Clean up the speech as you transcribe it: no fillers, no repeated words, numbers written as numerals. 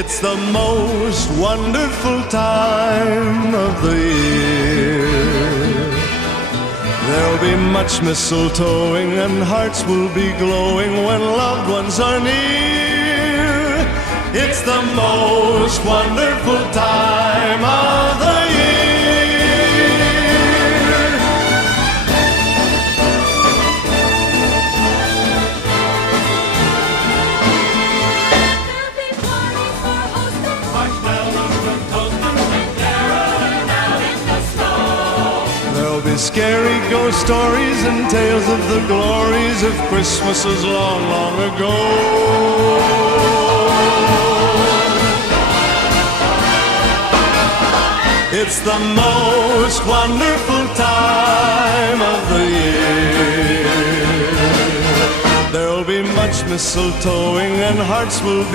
It's the most wonderful time of the year. There'll be much mistletoeing and hearts will be glowing when loved ones are near. It's the most wonderful time of the year. There'll be parties for hosting, marshmallows for toasting, and caroling out in the snow. There'll be scary ghost stories and tales of the glories of Christmases long, long ago. It's the most wonderful time of the year. There'll be much mistletoeing and hearts will be